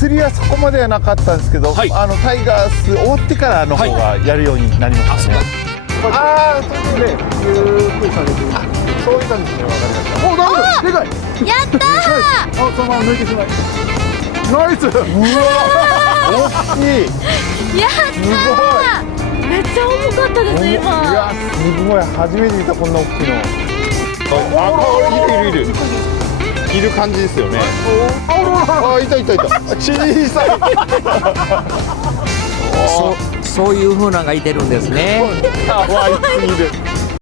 釣りはそこまではなかったんですけど、はいタイガース終わってからの方がやるようになりましたね。ああ、そうですね。ゆっくり下げて。そういう感じですね。わかりました。お、なるほど。でかい。やったー。あ、そのまま抜いてしまい。ナイス。うわ。大きい。やったー。めっちゃ重かったですいや、今。すごい。初めて見たこんな大きいの。いる。いる感じですよね。あ、いた。小さい。そういう風なのがいてるんですね。かわいすぎる。